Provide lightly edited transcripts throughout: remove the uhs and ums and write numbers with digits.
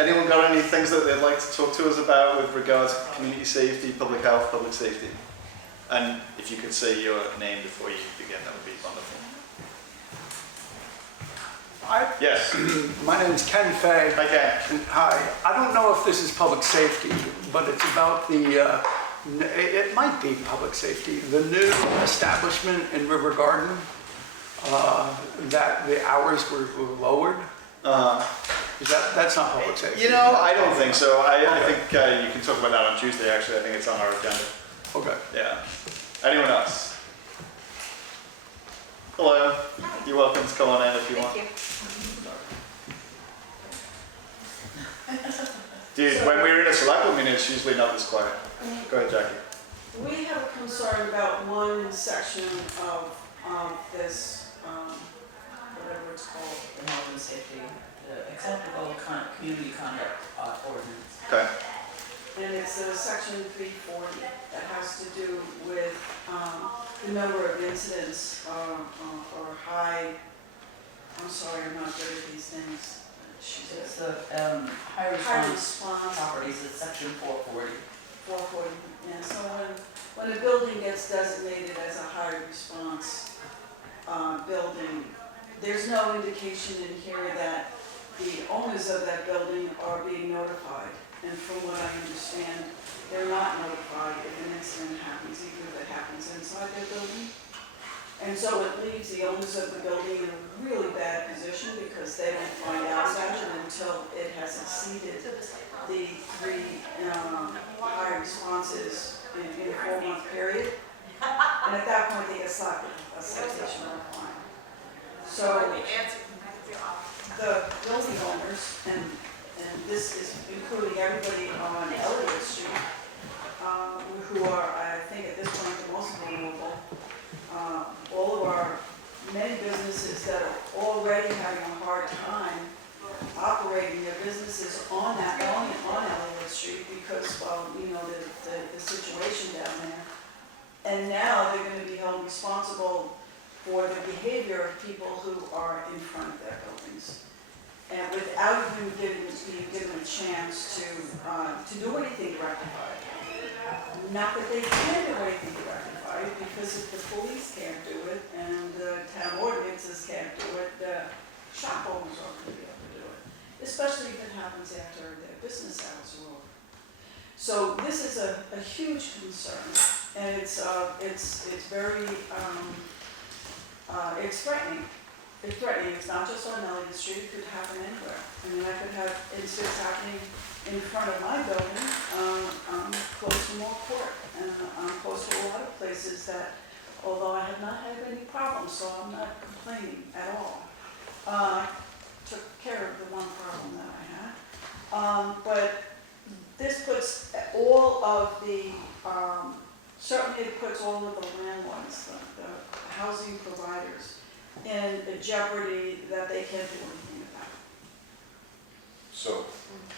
Anyone got any things that they'd like to talk to us about with regards to community safety, public health, public safety? And if you could say your name before you begin, that would be wonderful. Yes. My name is Ken Fay. Hi, Ken. And hi. I don't know if this is public safety, but it's about the, it might be public safety, the new establishment in River Garden, that the hours were lowered. That's not public safety? You know, I don't think so. I think you can talk about that on Tuesday, actually. I think it's on our agenda. Okay. Yeah. Anyone else? Hello. Hi. You're welcome to come on in if you want. Thank you. Dude, when we're in a Selectboard meeting, it's usually not this quiet. Go ahead, Jackie. We have a concern about one section of this, whatever it's called. The health and safety, the acceptable community conduct ordinance. Okay. And it's section 340 that has to do with the number of incidents or high, I'm sorry, I'm not good at these things. It's the high response properties, it's section 440. 440, yeah. So when a building gets designated as a high response building, there's no indication in here that the owners of that building are being notified. And from what I understand, they're not notified if an incident happens, even if it happens inside their building. And so it leaves the owners of the building in a really bad position because they don't find out about it until it has exceeded the 3 high responses in a 4-month period. And at that point, they get slapped with a citation or a fine. So the building owners, and this is including everybody on Elliott Street, who are, I think at this point, the most vulnerable. All of our many businesses that are already having a hard time operating their businesses on Elliott Street because, well, you know, the situation down there. And now they're going to be held responsible for the behavior of people who are in front of their buildings. And without even being given a chance to do anything to rectify it. Not that they can do anything to rectify it, because if the police can't do it and the town ordinances can't do it, the shop owners aren't going to be able to do it. Especially if it happens after their business hours are over. So this is a huge concern, and it's very it's threatening. It's threatening. It's not just on Elliott Street. It could happen anywhere. I mean, I could have incidents happening in front of my building. I'm close to Moore Court, and I'm close to a lot of places that, although I have not had any problems, so I'm not complaining at all. Took care of the one problem that I had. But this puts all of the, certainly it puts all of the landlords, the housing providers, in a jeopardy that they can't do anything about. So,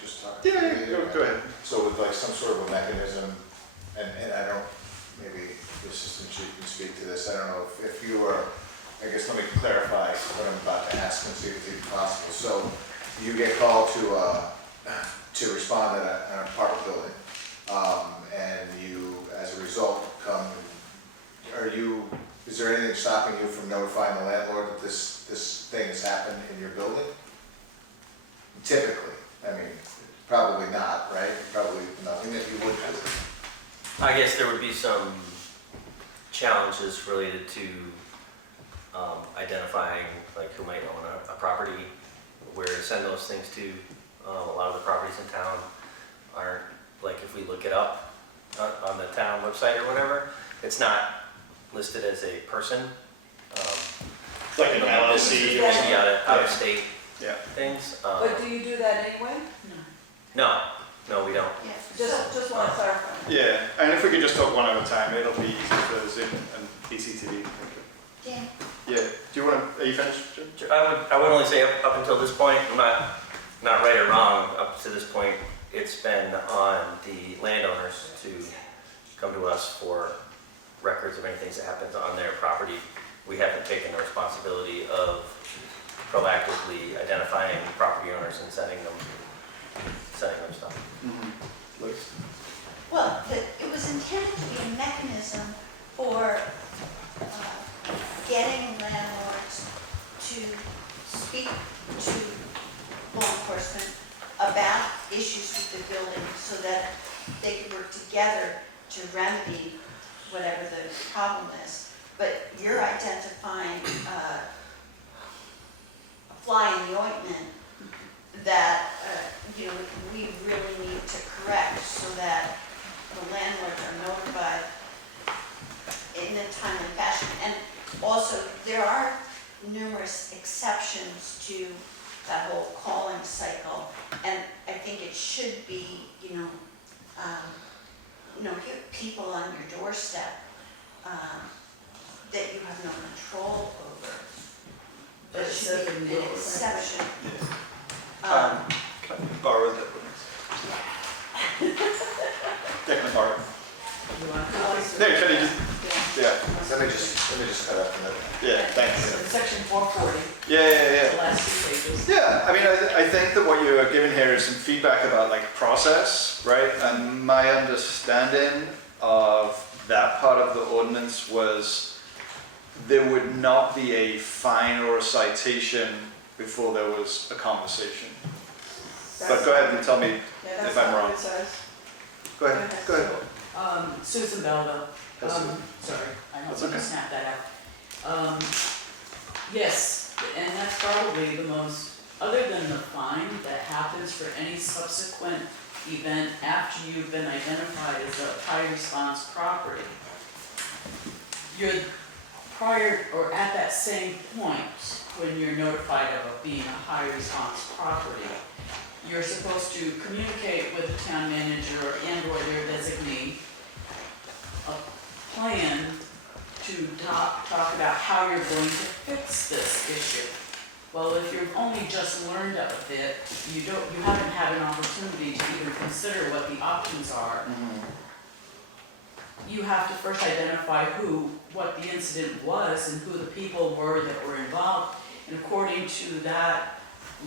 just talk. Yeah, go ahead. So with like some sort of a mechanism, and I don't, maybe the assistant chief can speak to this, I don't know if you were, I guess let me clarify what I'm about to ask and see if it's even possible. So you get called to respond at an apartment building, and you, as a result, come, is there anything stopping you from notifying the landlord that this thing has happened in your building? Typically, I mean, probably not, right? Probably nothing that you would do. I guess there would be some challenges related to identifying like who might own a property, where to send those things to. A lot of the properties in town aren't, like if we look it up on the town website or whatever, it's not listed as a person. It's like an LLC or something. Out of state Yeah. things. But do you do that anyway? No, we don't. Just want to clarify. Yeah, and if we could just talk one at a time, it'll be easy for Zoom and BCTV. Yeah. Yeah. Do you want to? Are you finished, Jim? I would only say up until this point, I'm not right or wrong. Up to this point, it's been on the landowners to come to us for records of anything that happens on their property. We haven't taken the responsibility of proactively identifying property owners and sending them setting up stuff. Liz? Well, it was intended to be a mechanism for getting landlords to speak to law enforcement about issues with the building so that they could work together to remedy whatever the problem is. But you're identifying a fly in the ointment that we really need to correct so that the landlords are notified in a timely fashion. And also, there are numerous exceptions to that whole calling cycle, and I think it should be, people on your doorstep that you have no control over. But it should be an exception. Can I borrow that one? Yeah, can I borrow it? You want to No, can you just, yeah, Let me just cut up the yeah, thanks. Section 440, Yeah. the last two pages. Yeah, I mean, I think that what you're giving here is some feedback about like process, right? And my understanding of that part of the ordinance was there would not be a fine or a citation before there was a conversation. But go ahead and tell me Yeah, if that's I'm not wrong. what it says. Go ahead, go ahead. Susan Belville. Yes, Susan. Sorry, I That's don't okay. snap that out. Yes, and that's probably the most, other than the fine that happens for any subsequent event after you've been identified as a high response property, you're prior or at that same point when you're notified of it being a high response property, you're supposed to communicate with the town manager and or their designee a plan to talk about how you're going to fix this issue. Well, if you've only just learned of it, you haven't had an opportunity to even consider what the options are. You have to first identify what the incident was and who the people were that were involved. And according to that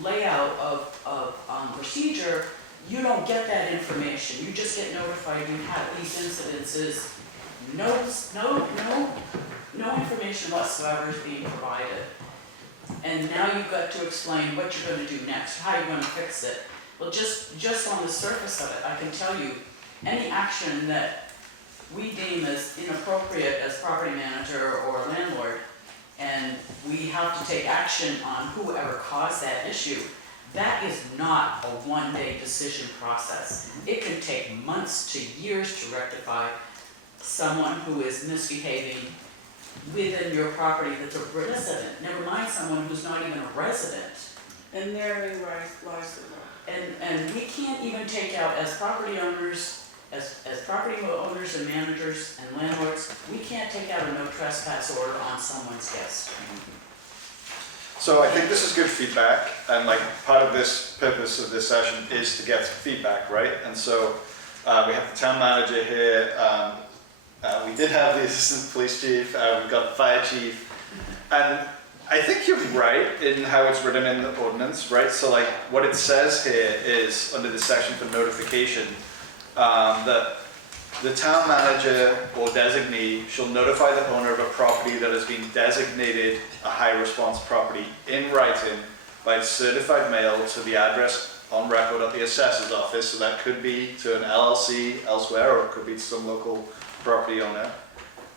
layout of procedure, you don't get that information. You just get notified you have these incidences. No information whatsoever is being provided. And now you've got to explain what you're going to do next, how you're going to fix it. Well, just on the surface of it, I can tell you, any action that we deem as inappropriate as property manager or landlord, and we have to take action on whoever caused that issue, that is not a one-day decision process. It can take months to years to rectify someone who is misbehaving within your property that's a resident, never mind someone who's not even a resident. And therein lies the law. And we can't even take out, as property owners, as property owners and managers and landlords, we can't take out a no trespass order on someone's guest. So I think this is good feedback, and like part of this purpose of this session is to get feedback, right? And so we have the town manager here, we did have the assistant police chief, we've got the fire chief, and I think you're right in how it's written in the ordinance, right? So like what it says here is under the section for notification, that the town manager or designee shall notify the owner of a property that has been designated a high response property in writing by certified mail to the address on record at the assessor's office. So that could be to an LLC elsewhere, or it could be to some local property owner.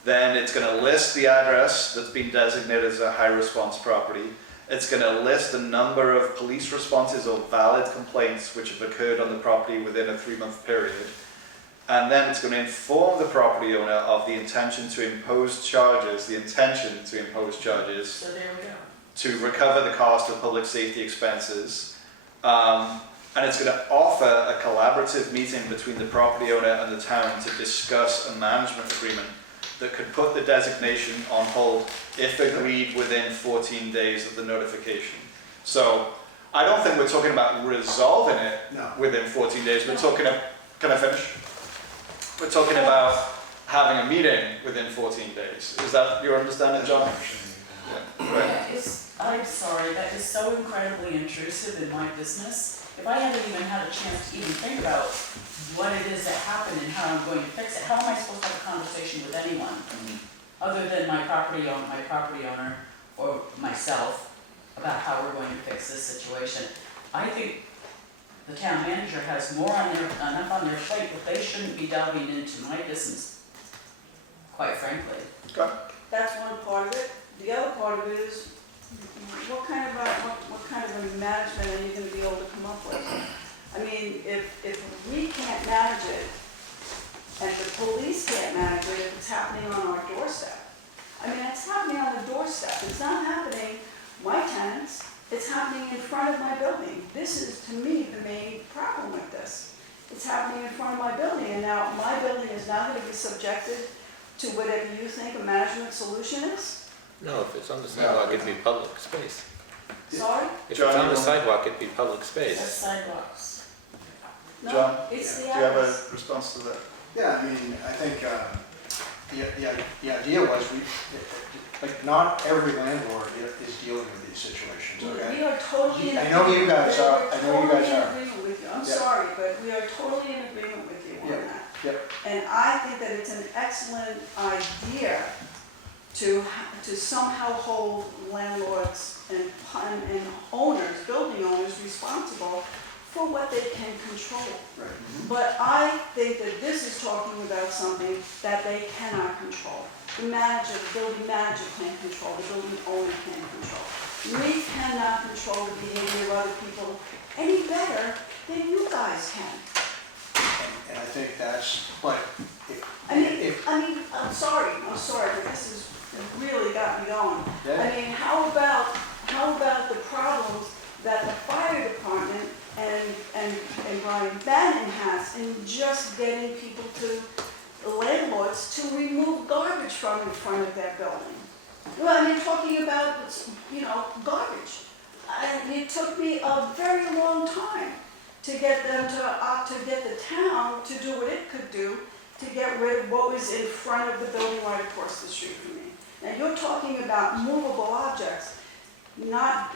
Then it's going to list the address that's been designated as a high response property. It's going to list the number of police responses or valid complaints which have occurred on the property within a 3-month period. And then it's going to inform the property owner of the intention to impose charges, So there we go. to recover the cost of public safety expenses. And it's going to offer a collaborative meeting between the property owner and the town to discuss a management agreement that could put the designation on hold if agreed within 14 days of the notification. So I don't think we're talking about resolving it within 14 days. We're talking about, can I finish? We're talking about having a meeting within 14 days. Is that your understanding, John? Yeah. Right. I'm sorry, that is so incredibly intrusive in my business if I haven't even had a chance to even think about what it is that happened and how I'm going to fix it, how am I supposed to have a conversation with anyone other than my property owner or myself about how we're going to fix this situation? I think the town manager has enough on their plate that they shouldn't be delving into my business, quite frankly. Okay. That's one part of it. The other part of it is, what kind of a management are you gonna be able to come up with? I mean, if we can't manage it, and the police can't manage it, if it's happening on our doorstep. I mean, it's happening on the doorstep. It's not happening, my tenants, it's happening in front of my building. This is, to me, the main problem with this. It's happening in front of my building, and now my building is now gonna be subjected to whatever you think a management solution is? No, if it's on the sidewalk, it'd be public space. Sorry? If it's John, on you the want- sidewalk, it'd be public That's space. sidewalks. No, John, it's the do you have a others. response to that? Yeah, I mean, I think the idea was like not every landlord is dealing with these situations, okay? We are totally in I know you guys are, I know you guys We're totally in are. agreement with you. I'm Yeah. sorry, but we are totally in agreement with you on Yeah. that. Yep. And I think that it's an excellent idea to somehow hold landlords and owners, building owners responsible for what they can control. Right. But I think that this is talking about something that they cannot control. The manager, the building manager can't control, the building owner can't control. We cannot control the behavior of other people any better than you guys can. And I think that's, but I'm sorry, but this has really got me going. Yeah. I mean, how about the problems that the fire department and Brian Bannon has in just getting people landlords to remove garbage from in front of their building? Well, I mean, talking about, garbage. It took me a very long time to get them to get the town to do what it could do to get rid of what was in front of the building right across the street from me. Now, you're talking about movable objects, not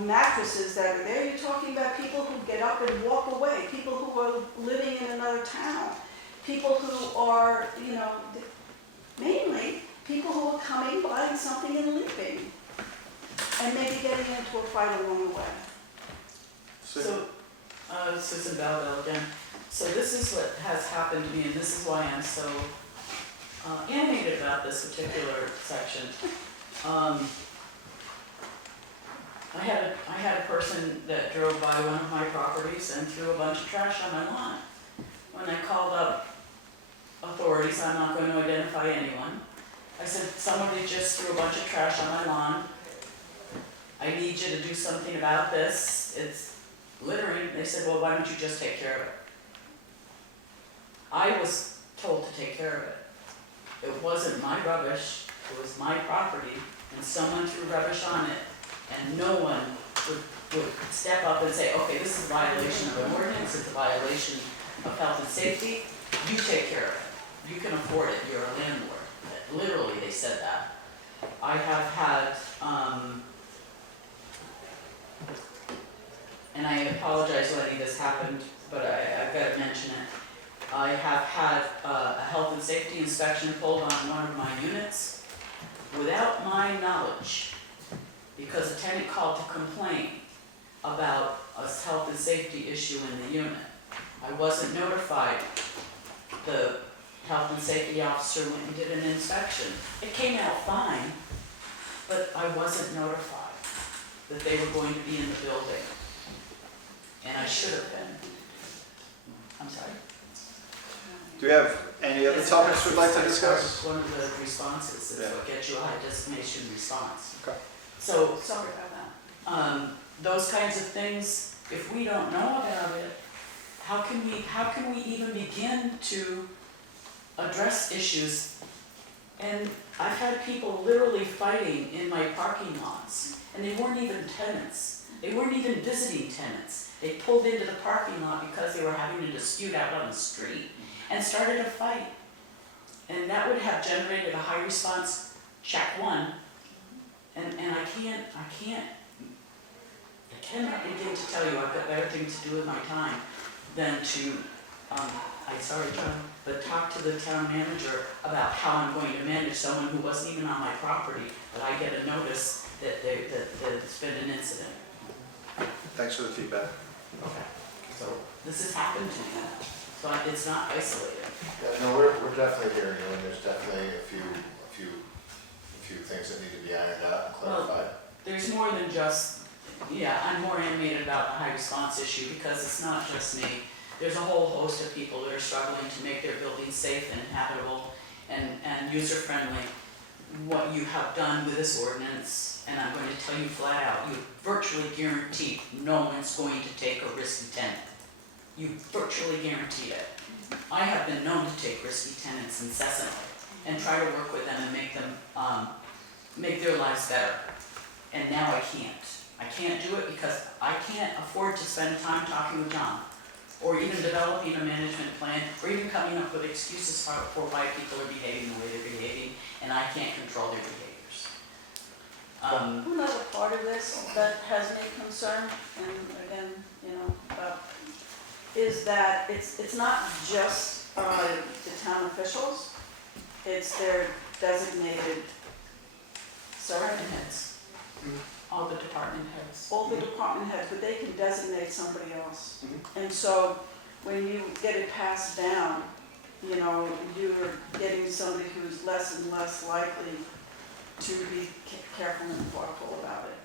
mattresses that are there. You're talking about people who get up and walk away, people who are living in another town, people who are, mainly people who are coming, buying something and leaving, and maybe getting into a fight along the way. So, Susan Belleville again. So this is what has happened to me, and this is why I'm so animated about this particular section. I had a person that drove by one of my properties and threw a bunch of trash on my lawn. When I called up authorities, I'm not going to identify anyone, I said, somebody just threw a bunch of trash on my lawn. I need you to do something about this. It's littering. They said, well, why don't you just take care of it? I was told to take care of it. It wasn't my rubbish, it was my property, and someone threw rubbish on it, and no one would step up and say, okay, this is a violation of an ordinance, it's a violation of health and safety, you take care of it. You can afford it, you're a landlord. Literally, they said that. I have had, and I apologize letting this happen, but I've got to mention it. I have had a health and safety inspection pulled on one of my units without my knowledge, because a tenant called to complain about a health and safety issue in the unit. I wasn't notified. The health and safety officer went and did an inspection. It came out fine, but I wasn't notified that they were going to be in the building. And I should have been. I'm sorry. Do we have any other Yes, topics we'd like to that's discuss? one of the responses, is Yeah. what gets you a high destination response. Okay. So, Sorry about that. those kinds of things, if we don't know about it, how can we even begin to address issues? And I've had people literally fighting in my parking lots, and they weren't even tenants. They weren't even visiting tenants. They pulled into the parking lot because they were having a dispute out on the street and started a fight. And that would have generated a high response check one. And I can't I cannot begin to tell you, I've got better things to do with my time than to, but talk to the town manager about how I'm going to manage someone who wasn't even on my property, but I get a notice that there's been an incident. Thanks for the feedback. Okay. So this has happened to me, so it's not isolated. Yeah, no, we're definitely hearing you, and there's definitely a few things that need to be ironed out and clarified. There's more than just, I'm more animated about the high response issue because it's not just me. There's a whole host of people that are struggling to make their buildings safe and habitable and user-friendly. What you have done with this ordinance, and I'm going to tell you flat out, you virtually guarantee no one's going to take a risky tenant. You virtually guarantee it. I have been known to take risky tenants incessantly and try to work with them and make them, make their lives better. And now I can't. I can't do it because I can't afford to spend time talking with John, or even developing a management plan, or even coming up with excuses for why people are behaving the way they're behaving, and I can't control their behaviors. Another part of this that has me concerned, and again, is that it's not just the town officials, it's their designated Department heads, all the department heads. all the department heads, but they can designate somebody else. And so when you get it passed down, you're getting somebody who's less and less likely to be careful and thoughtful about it.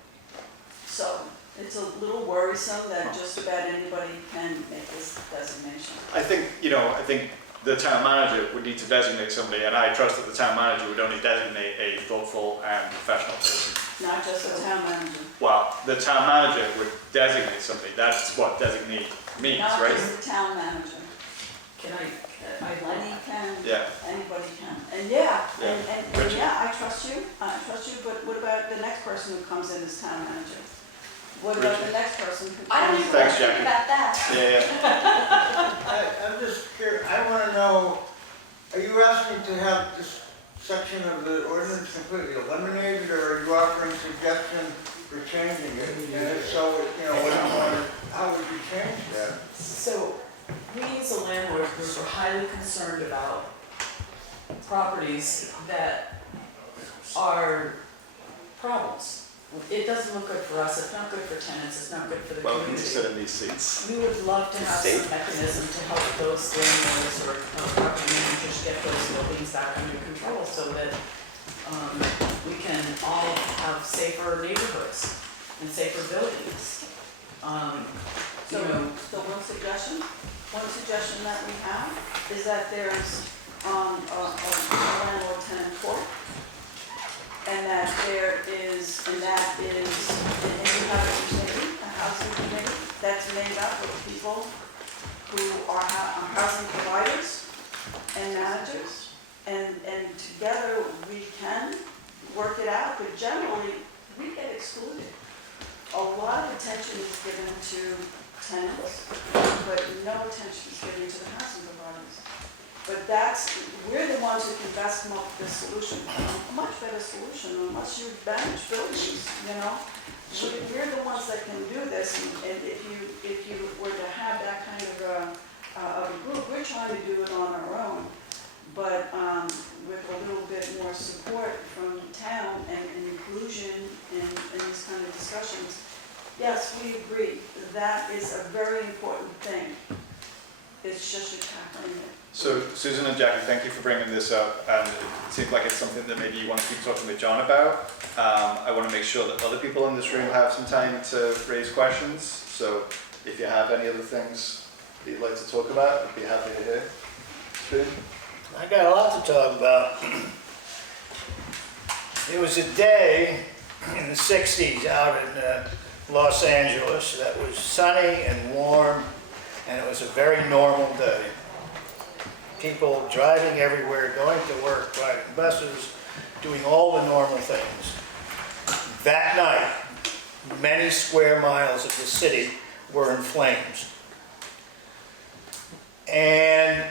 So it's a little worrisome that just about anybody can make this designation. I think the town manager would need to designate somebody, and I trust that the town manager would only designate a thoughtful and professional person. Not just the town manager. Well, the town manager would designate somebody. That's what designate means, Not right? just the town manager. Can I Lenny can, Yeah. anybody can. And Richard. I trust you, but what about the next person who comes in as town manager? What about Richard. the next person who I don't comes even in? Thanks, think Jackie. about that. Yeah. I'm just curious, I want to know, are you asking to have this section of the ordinance completely eliminated, or are you offering suggestions for changing it? And if so, how would you change that? So, we as a landlord group are highly concerned about properties that are problems. It doesn't look good for us, it's not good for tenants, it's not good for the Welcome to community. sit in these seats. We would love to have some mechanism to help those landlords or property managers get those buildings back under control so that we can all have safer neighborhoods and safer buildings. So one suggestion that we have is that there's a landlord tenant court, and that you have a committee, a housing committee, that's made up of people who are housing providers and managers, and together we can work it out, but generally, we get excluded. A lot of attention is given to tenants, but no attention is given to the housing providers. But we're the ones who can best come up with this solution, a much better solution, unless you manage buildings, We're the ones that can do this, and if you were to have that kind of a group, we're trying to do it on our own, but with a little bit more support from the town and inclusion in these kind of discussions. Yes, we agree, that is a very important thing. It's just you're tackling it. So Susan and Jackie, thank you for bringing this up, and it seems like it's something that maybe you want to keep talking with John about. I want to make sure that other people in this room have some time to raise questions, so if you have any other things that you'd like to talk about, I'd be happy to hear. Spoon? I got a lot to talk about. There was a day in the 60s out in Los Angeles that was sunny and warm, and it was a very normal day. People driving everywhere, going to work, riding buses, doing all the normal things. That night, many square miles of the city were in flames. And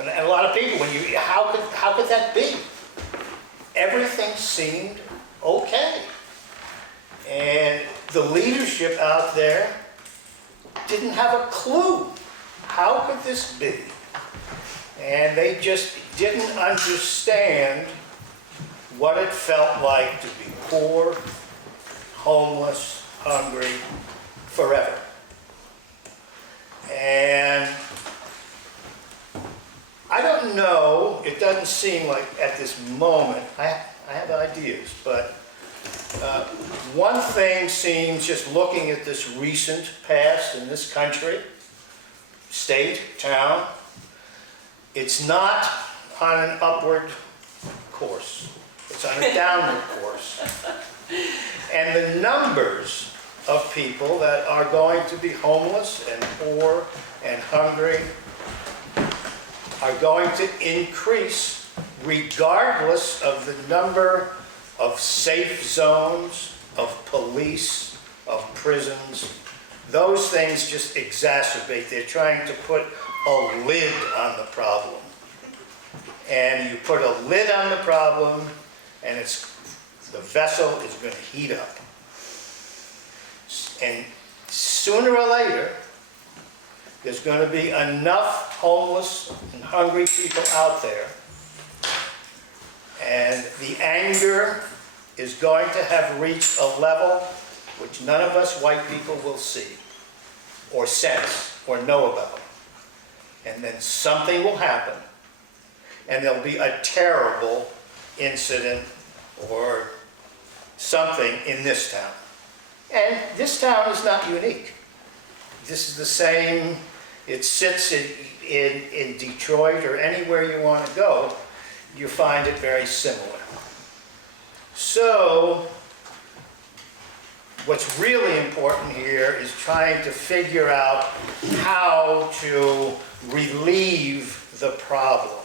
a lot of people, how could that be? Everything seemed okay. And the leadership out there didn't have a clue. How could this be? And they just didn't understand what it felt like to be poor, homeless, hungry, forever. And I don't know, it doesn't seem like at this moment, I have ideas, but one thing seems, just looking at this recent past in this country, state, town, it's not on an upward course. It's on a downward course. And the numbers of people that are going to be homeless and poor and hungry are going to increase regardless of the number of safe zones, of police, of prisons. Those things just exacerbate. They're trying to put a lid on the problem. And you put a lid on the problem, and the vessel is going to heat up. And sooner or later, there's going to be enough homeless and hungry people out there, and the anger is going to have reached a level which none of us white people will see, or sense, or know about. And then something will happen, and there'll be a terrible incident or something in this town. And this town is not unique. This is the same, it sits in Detroit or anywhere you want to go, you find it very similar. So, what's really important here is trying to figure out how to relieve the problem.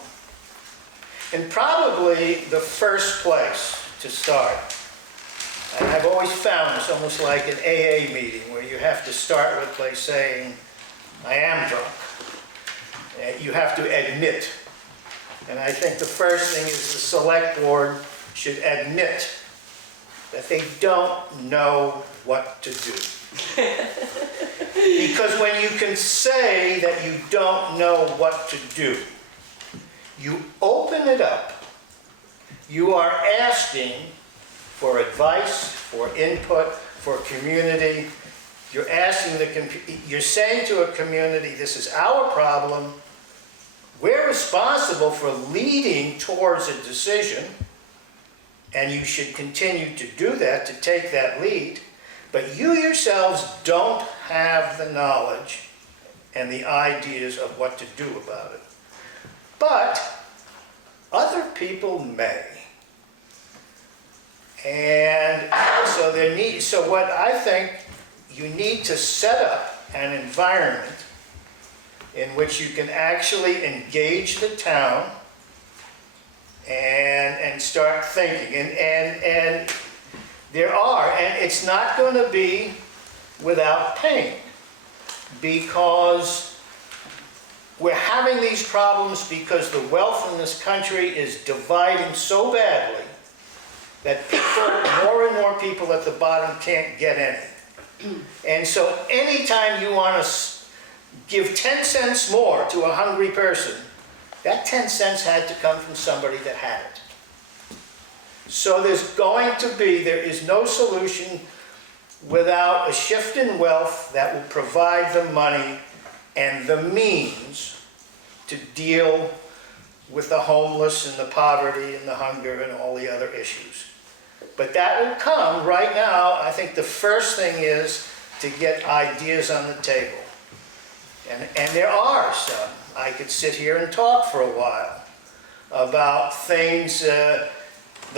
And probably the first place to start, and I've always found this almost like an AA meeting where you have to start with by saying, I am drunk. You have to admit. And I think the first thing is the select board should admit that they don't know what to do. Because when you can say that you don't know what to do, you open it up, you are asking for advice, for input, for community. You're asking you're saying to a community, this is our problem. We're responsible for leading towards a decision, and you should continue to do that, to take that lead. But you yourselves don't have the knowledge and the ideas of what to do about it. But other people may. And so what I think, you need to set up an environment in which you can actually engage the town and start thinking. And there are, and it's not going to be without pain, because we're having these problems because the wealth in this country is dividing so badly that more and more people at the bottom can't get any. And so anytime you want to give 10 cents more to a hungry person, that 10 cents had to come from somebody that had it. So there is no solution without a shift in wealth that will provide the money and the means to deal with the homeless and the poverty and the hunger and all the other issues. But that will come. Right now, I think the first thing is to get ideas on the table. And there are some. I could sit here and talk for a while about things that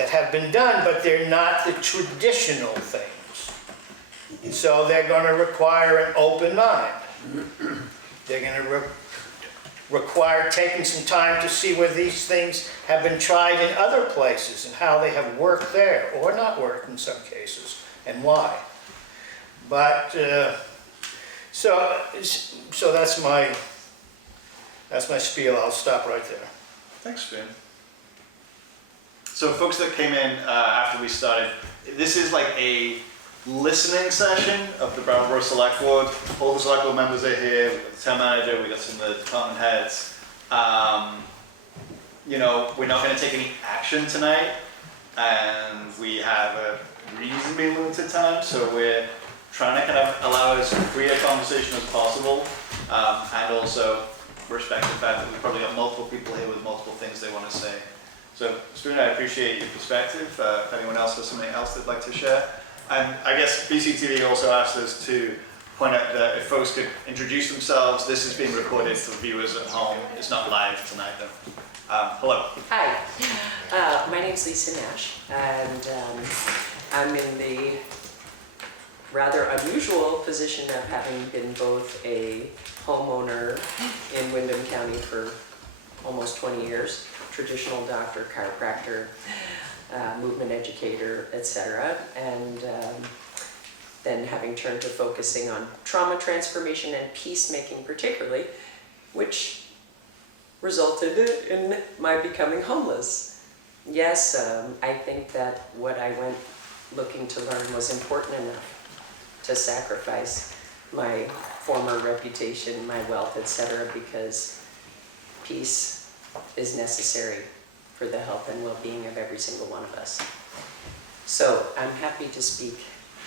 have been done, but they're not the traditional things. So they're going to require an open mind. They're going to require taking some time to see whether these things have been tried in other places and how they have worked there, or not worked in some cases, and why. But, so that's my spiel. I'll stop right there. Thanks, Finn. So folks that came in after we started, this is like a listening session of the Brattleboro Selectboard. All the Selectboard members are here, we've got the town manager, we've got some of the department heads. You know, we're not gonna take any action tonight, and we have a reasonably limited time, so we're trying to kind of allow as free a conversation as possible, and also respect the fact that we've probably got multiple people here with multiple things they want to say. So, Spoon, I appreciate your perspective. If anyone else has something else they'd like to share. And I guess BCTV also asked us to point out that if folks could introduce themselves. This is being recorded for viewers at home. It's not live tonight, though. Hello. Hi, my name's Lisa Nash, and I'm in the rather unusual position of having been both a homeowner in Windham County for almost 20 years, traditional doctor, chiropractor, movement educator, etc., and then having turned to focusing on trauma transformation and peacemaking particularly, which resulted in my becoming homeless. Yes, I think that what I went looking to learn was important enough to sacrifice my former reputation, my wealth, etc., because peace is necessary for the health and well-being of every single one of us. So I'm happy to speak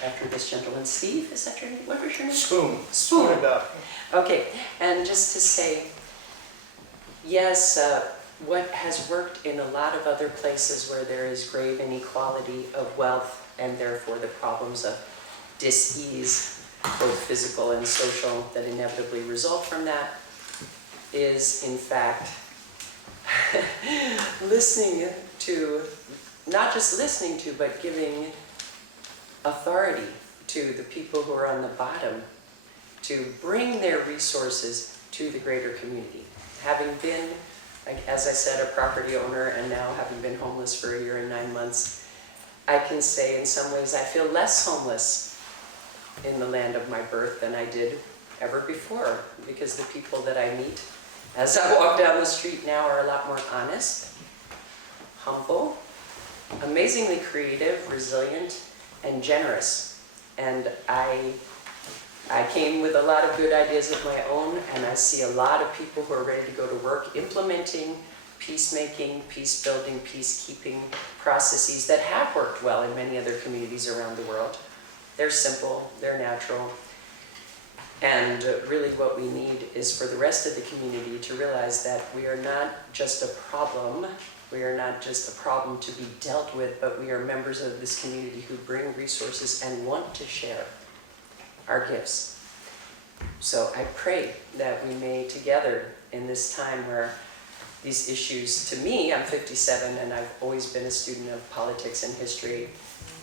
after this gentleman. Steve, is that your name? What was your name? Spoon. Spoon. About. Okay, and just to say, yes, what has worked in a lot of other places where there is grave inequality of wealth and therefore the problems of dis-ease, both physical and social, that inevitably result from that, is in fact listening to, not just listening to, but giving authority to the people who are on the bottom to bring their resources to the greater community. Having been, like, as I said, a property owner, and now having been homeless for a year and 9 months, I can say in some ways I feel less homeless in the land of my birth than I did ever before, because the people that I meet as I walk down the street now are a lot more honest, humble, amazingly creative, resilient, and generous. And I came with a lot of good ideas of my own, and I see a lot of people who are ready to go to work implementing peacemaking, peace-building, peacekeeping processes that have worked well in many other communities around the world. They're simple, they're natural, and really what we need is for the rest of the community to realize that we are not just a problem, we are not just a problem to be dealt with, but we are members of this community who bring resources and want to share our gifts. So I pray that we may together in this time where these issues, to me, I'm 57 and I've always been a student of politics and history,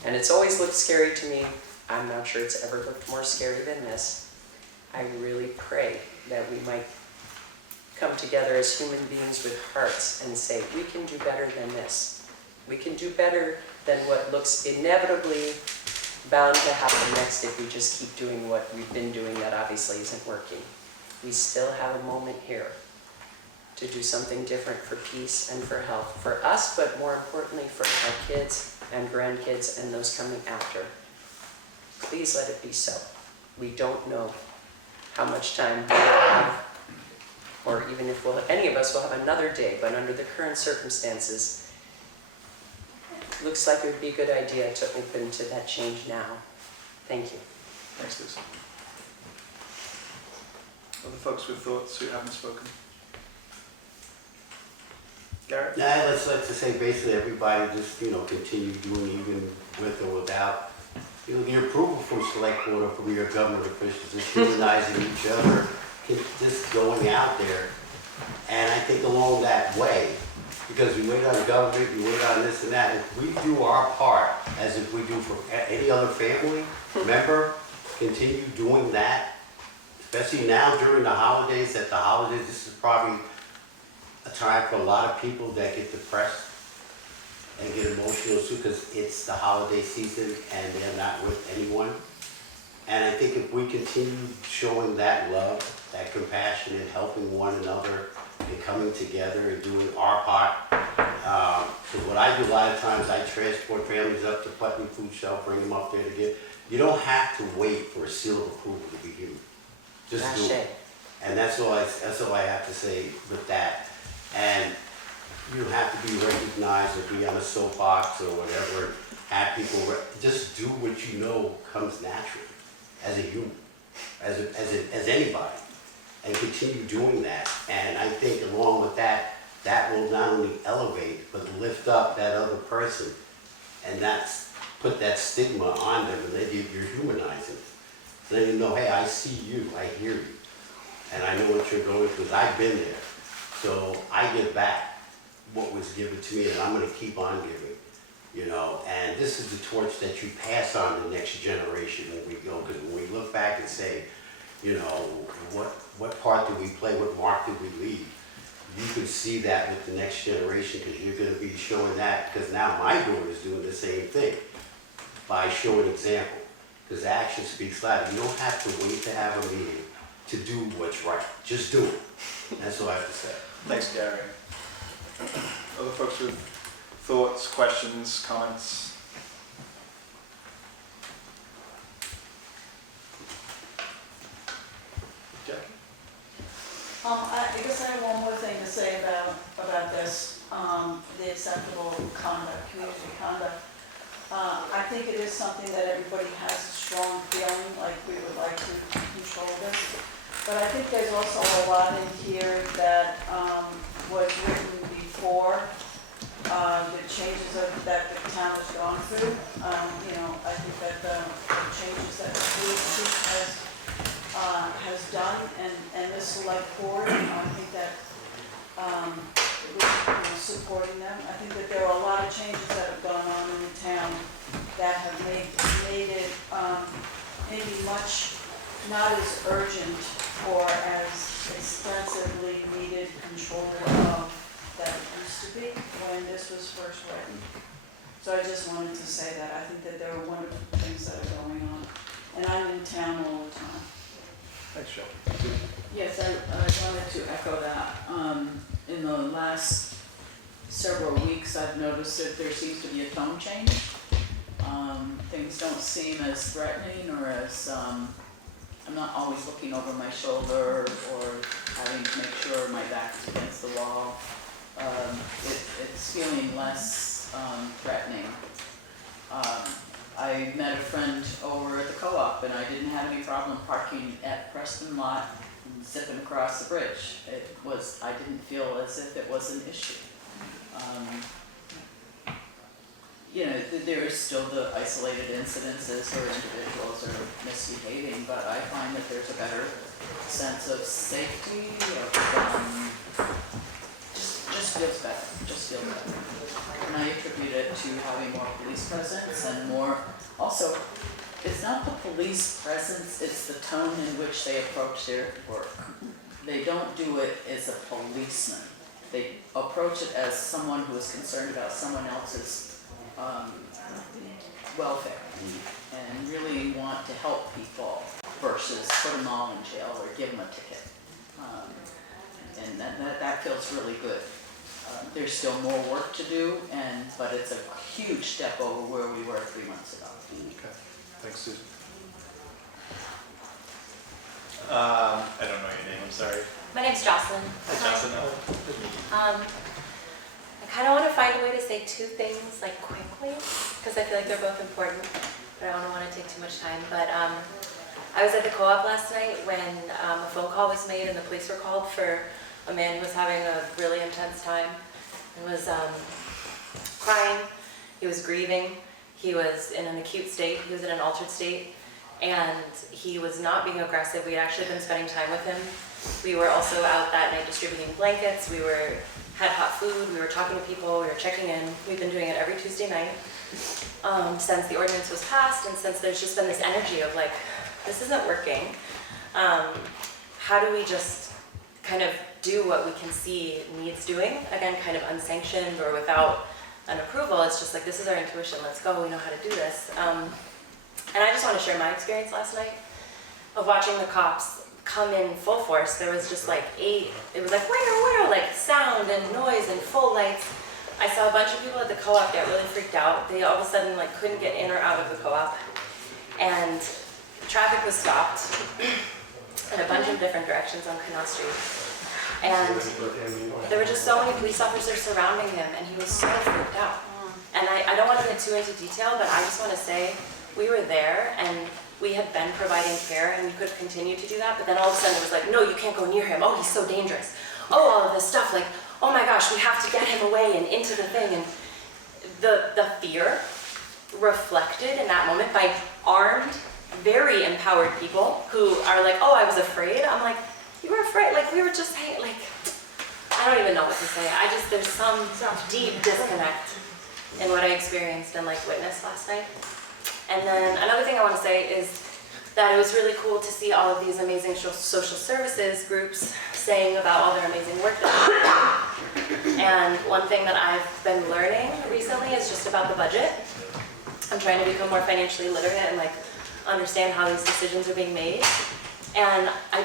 and it's always looked scary to me. I'm not sure it's ever looked more scary than this. I really pray that we might come together as human beings with hearts and say, we can do better than this. We can do better than what looks inevitably bound to happen next if we just keep doing what we've been doing that obviously isn't working. We still have a moment here to do something different for peace and for health, for us, but more importantly for our kids and grandkids and those coming after. Please let it be so. We don't know how much time we will have, or even if any of us will have another day, but under the current circumstances, it looks like it would be a good idea to open to that change now. Thank you. Thanks, Lisa. Other folks with thoughts who haven't spoken? Garrett? Yeah, let's say basically everybody just, continue doing even with or without, the approval from Selectboard or from your government officials, just humanizing each other, just going out there. And I think along that way, because we wait on government, we wait on this and that, if we do our part, as if we do for any other family member, continue doing that, especially now during the holidays, this is probably a time for a lot of people that get depressed and get emotional too, because it's the holiday season and they're not with anyone. And I think if we continue showing that love, that compassion, and helping one another and coming together and doing our part, So what I do a lot of times, I transport families up to Putney Food Shelf, bring them up there to get, you don't have to wait for a seal of approval to be given. Just do it. And that's all I have to say with that. And you don't have to be recognized or be on a soapbox or whatever, have people, just do what you know comes naturally as a human, as anybody, and continue doing that. And I think along with that, that will not only elevate, but lift up that other person, and that's put that stigma on them, and then you're humanizing. So then you know, hey, I see you, I hear you, and I know what you're going through, because I've been there. So I give back what was given to me, and I'm going to keep on giving, you know. And this is the torch that you pass on to the next generation when we go, because when we look back and say, you know, what part did we play, what mark did we leave? You can see that with the next generation, because you're going to be showing that, because now my daughter is doing the same thing by showing example, because action speaks louder. You don't have to wait to have a meeting to do what's right. Just do it. That's all I have to say. Thanks, Gary. Other folks with thoughts, questions, comments? Jackie? I guess I have one more thing to say about this, the acceptable conduct, community conduct. I think it is something that everybody has a strong feeling like we would like to control this. But I think there's also a lot in here that was written before the changes that the town has gone through. You know, I think that the changes that the police chief has done and the select board, I think that we're supporting them. I think that there are a lot of changes that have gone on in the town that have made it maybe much not as urgent or as extensively needed control of that it used to be when this was first written. So I just wanted to say that. I think that there are wonderful things that are going on. And I'm in town all the time. Thanks, Jackie. Yes, I wanted to echo that. In the last several weeks, I've noticed that there seems to be a tone change. Things don't seem as threatening or as, I'm not always looking over my shoulder or having to make sure my back is against the wall. It's feeling less threatening. I met a friend over at the co-op and I didn't have any problem parking at Preston Lot and zipping across the bridge. I didn't feel as if it was an issue. You know, there is still the isolated incidences where individuals are misbehaving, but I find that there's a better sense of safety, just feels better, And I attribute it to having more police presence and more, also, it's not the police presence, it's the tone in which they approach their work. They don't do it as a policeman. They approach it as someone who is concerned about someone else's welfare and really want to help people versus put them all in jail or give them a ticket. And that feels really good. There's still more work to do, but it's a huge step over where we were 3 months ago. Okay. Thanks, Susan. I don't know your name, I'm sorry. My name's Jocelyn. Hi, Jocelyn. I kind of want to find a way to say two things like quickly because I feel like they're both important, but I don't want to take too much time. But I was at the co-op last night when a phone call was made and the police were called for a man who was having a really intense time and was crying. He was grieving. He was in an acute state. He was in an altered state. And he was not being aggressive. We had actually been spending time with him. We were also out that night distributing blankets. We had hot food. We were talking to people. We were checking in. We've been doing it every Tuesday night since the ordinance was passed and since there's just been this energy of like, this isn't working. How do we just kind of do what we can see needs doing? Again, kind of unsanctioned or without an approval. It's just like, this is our intuition. Let's go. We know how to do this. And I just want to share my experience last night of watching the cops come in full force. There was just like it was like, where, like sound and noise and full lights. I saw a bunch of people at the co-op get really freaked out. They all of a sudden like couldn't get in or out of the co-op, and traffic was stopped in a bunch of different directions on Canal Street. And there were just so many police officers surrounding him, and he was so freaked out. And I don't want to get too into detail, but I just want to say we were there and we had been providing care and we could continue to do that, but then all of a sudden it was like, no, you can't go near him. Oh, he's so dangerous. Oh, all of this stuff, like, oh my gosh, we have to get him away and into the thing. And the fear reflected in that moment by armed, very empowered people who are like, oh, I was afraid. I'm like, you were afraid? Like, we were just saying, like, I don't even know what to say. There's some deep disconnect in what I experienced and like witnessed last night. And then another thing I want to say is that it was really cool to see all of these amazing social services groups saying about all their amazing work that they're doing. And one thing that I've been learning recently is just about the budget. I'm trying to become more financially literate and like understand how these decisions are being made. And I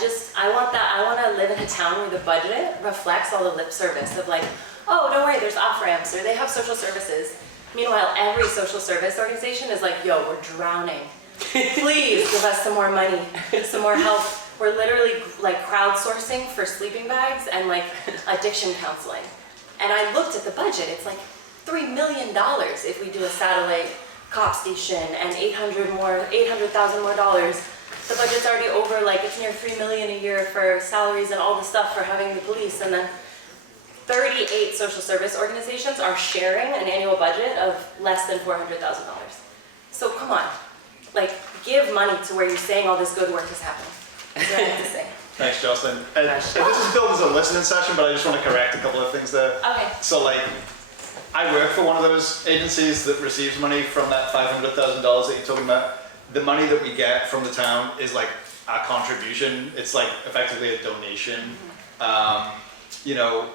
want to live in a town where the budget reflects all the lip service of like, oh, don't worry, there's off-ramps, or they have social services. Meanwhile, every social service organization is like, yo, we're drowning. Please give us some more money, some more help. We're literally like crowdsourcing for sleeping bags and like addiction counseling. And I looked at the budget, it's like $3 million if we do a satellite cop station and $800,000 more dollars. The budget's already over, like it's near $3 million a year for salaries and all the stuff for having the police, and then 38 social service organizations are sharing an annual budget of less than $400,000. So come on, like give money to where you're saying all this good work is happening. That's what I have to say. Thanks, Jocelyn. And this is billed as a listening session, but I just want to correct a couple of things there. Okay. So like, I work for one of those agencies that receives money from that $500,000 that you're talking about. The money that we get from the town is like our contribution. It's like effectively a donation. You know,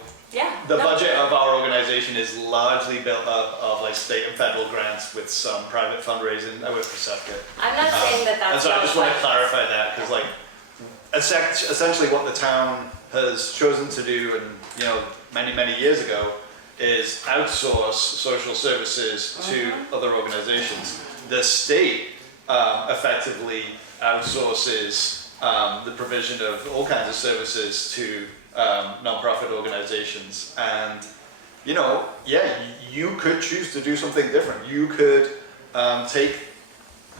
the budget of our organization is largely built up of like state and federal grants with some private fundraising. I work for SEPCA. I'm not saying that that's and so I just want to clarify that, because like essentially what the town has chosen to do, and you know, many years ago, is outsource social services to other organizations. The state effectively outsources the provision of all kinds of services to non-profit organizations. And you know, yeah, you could choose to do something different. You could take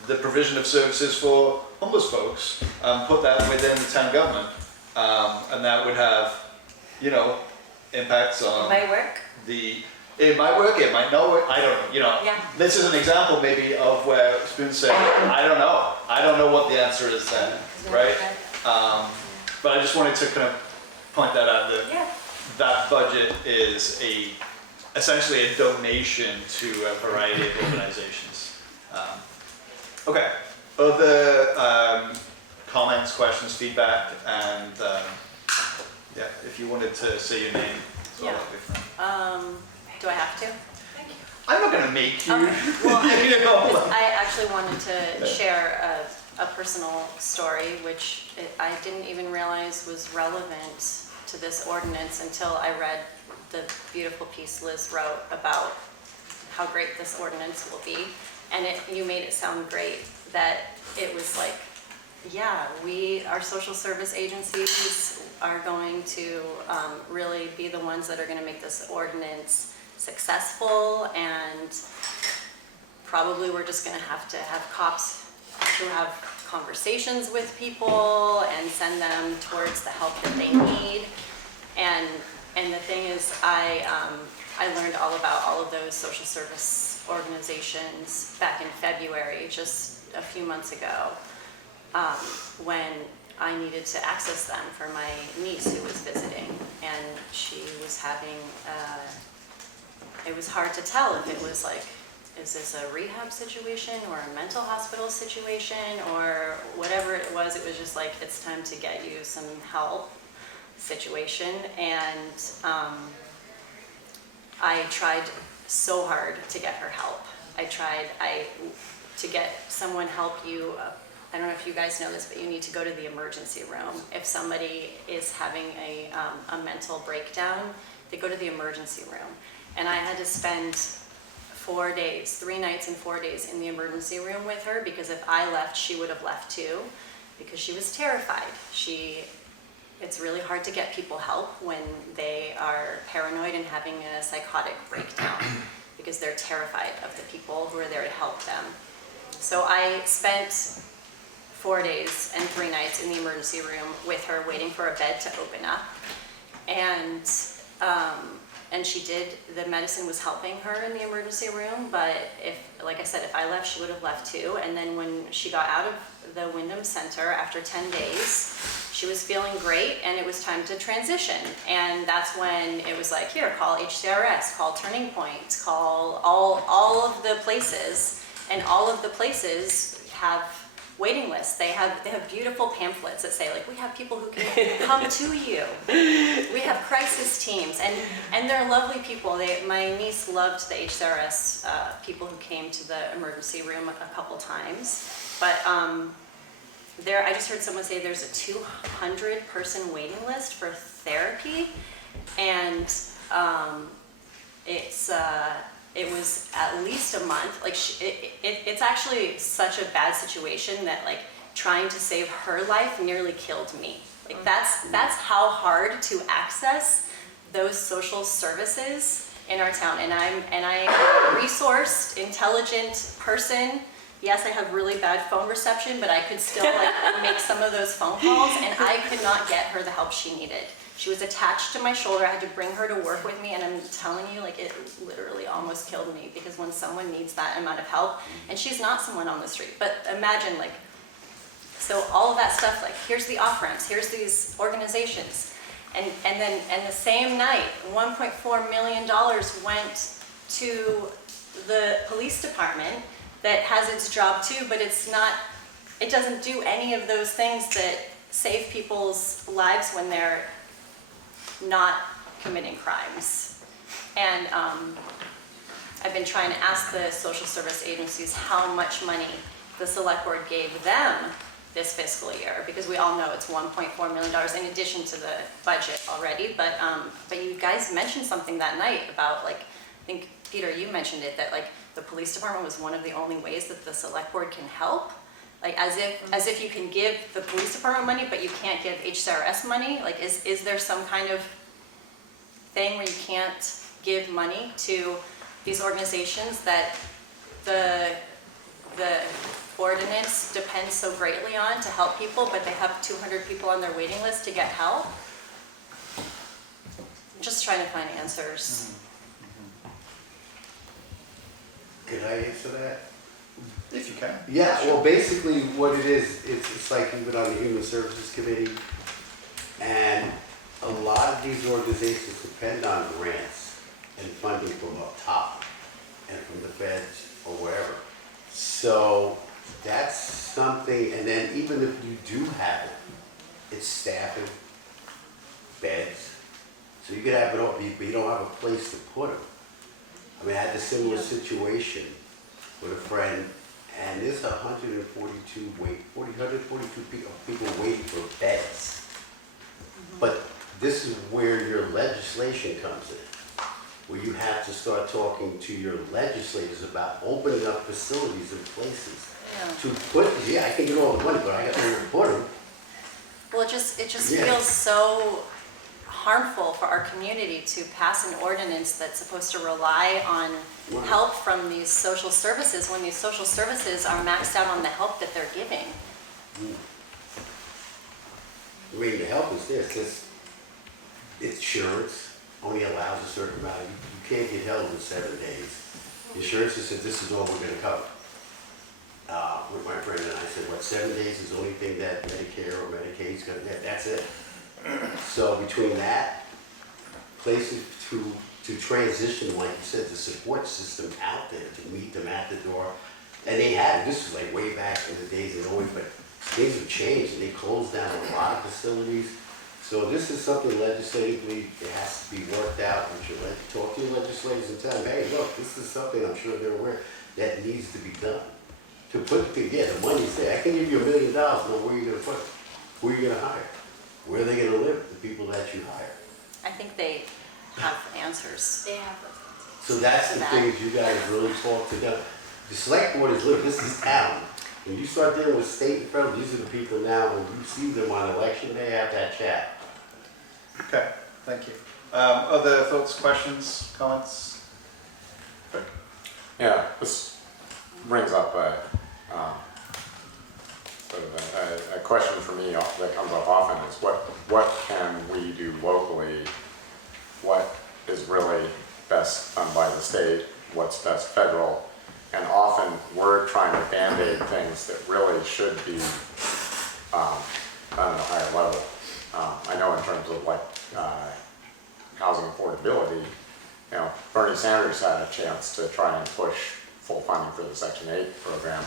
the provision of services for homeless folks, put that within the town government, and that would have, you know, impacts on It might work. It might work, it might not work, I don't know, you know. Yeah. This is an example maybe of where Spoon's saying, I don't know what the answer is then, right? But I just wanted to kind of point that out, that that budget is essentially a donation to a variety of organizations. Okay, other comments, questions, feedback, and yeah, if you wanted to say your name, so that'd be fine. Do I have to? I'm not gonna make you. Okay. Well, You know? I actually wanted to share a personal story, which I didn't even realize was relevant to this ordinance until I read the beautiful piece Liz wrote about how great this ordinance will be. And you made it sound great, that it was like, yeah, our social service agencies are going to really be the ones that are going to make this ordinance successful, and probably we're just going to have cops who have conversations with people and send them towards the help that they need. And the thing is, I learned all about all of those social service organizations back in February, just a few months ago, when I needed to access them for my niece who was visiting, and she was having, it was hard to tell if it was like, is this a rehab situation or a mental hospital situation or whatever it was just like, it's time to get you some help situation. And I tried so hard to get her help. To get someone help you, I don't know if you guys know this, but you need to go to the emergency room. If somebody is having a mental breakdown, they go to the emergency room. And I had to spend 4 days, 3 nights and 4 days in the emergency room with her, because if I left, she would have left too, because she was terrified. It's really hard to get people help when they are paranoid and having a psychotic breakdown, because they're terrified of the people who are there to help them. So I spent 4 days and 3 nights in the emergency room with her, waiting for a bed to open up. And she did, the medicine was helping her in the emergency room, but like I said, if I left, she would have left too. And then when she got out of the Wyndham Center after 10 days, she was feeling great, and it was time to transition. And that's when it was like, here, call HCRS, call Turning Point, call all of the places, and all of the places have waiting lists. They have beautiful pamphlets that say, like, we have people who can come to you. We have crisis teams, and they're lovely people. My niece loved the HCRS people who came to the emergency room a couple times. But I just heard someone say there's a 200-person waiting list for therapy, and it was at least a month. Like it's actually such a bad situation that like trying to save her life nearly killed me. Like that's how hard to access those social services in our town. And I'm a resourced, intelligent person. Yes, I have really bad phone reception, but I could still like make some of those phone calls, and I could not get her the help she needed. She was attached to my shoulder. I had to bring her to work with me, and I'm telling you, like, it literally almost killed me, because when someone needs that amount of help, and she's not someone on the street, but imagine, like, so all of that stuff, like, here's the off-ramps, here's these organizations, and the same night, $1.4 million went to the police department that has its job too, but it doesn't do any of those things that save people's lives when they're not committing crimes. And I've been trying to ask the social service agencies how much money the select board gave them this fiscal year, because we all know it's $1.4 million in addition to the budget already. But you guys mentioned something that night about, like, I think Peter, you mentioned it, that like the police department was one of the only ways that the select board can help. Like as if you can give the police department money, but you can't give HCRS money. Like is there some kind of thing where you can't give money to these organizations that the ordinance depends so greatly on to help people, but they have 200 people on their waiting list to get help? I'm just trying to find answers. Can I answer that? If you can. Yeah, well, basically what it is, it's like even on the Human Services Committee, and a lot of these organizations depend on grants and funding from up top and from the feds or wherever. So that's something, and then even if you do have it, it's staffing, beds. So you could have it all, but you don't have a place to put them. I mean, I had a similar situation with a friend, and there's 142 people waiting for beds. But this is where your legislation comes in, where you have to start talking to your legislators about opening up facilities and places to put. Yeah, I can get all the money, but I got to put them. Well, it just feels so harmful for our community to pass an ordinance that's supposed to rely on help from these social services when these social services are maxed out on the help that they're giving. I mean, the help is this. Insurance only allows a certain amount. You can't get held in 7 days. Insurance has said this is all we're going to cover. With my friend and I said, what, 7 days is the only thing that Medicare or Medicaid's going to get? That's it. So between that, places to transition, like you said, the support system out there to meet them at the door. And they had, this was like way back in the days of always, but things have changed and they closed down a lot of facilities. So this is something legislatively, it has to be worked out. You should talk to your legislators and tell them, hey, look, this is something I'm sure they're aware that needs to be done. To put, yeah, the money's there. I can give you $1 million, but where are you going to put it? Who are you going to hire? Where are they going to live, the people that you hire? I think they have answers. They have So that's the things you guys really talk to them. The select board is, look, this is town. When you start dealing with state and federal, these are the people now, when you see them on election day, have that chat. Okay, thank you. Other thoughts, questions, comments? Yeah, this brings up a, sort of a question for me that comes up often is what can we do locally? What is really best done by the state? What's best federal? And often we're trying to band-aid things that really should be done at a higher level. I know in terms of like housing affordability, you know, Bernie Sanders had a chance to try and push full funding for the Section 8 program,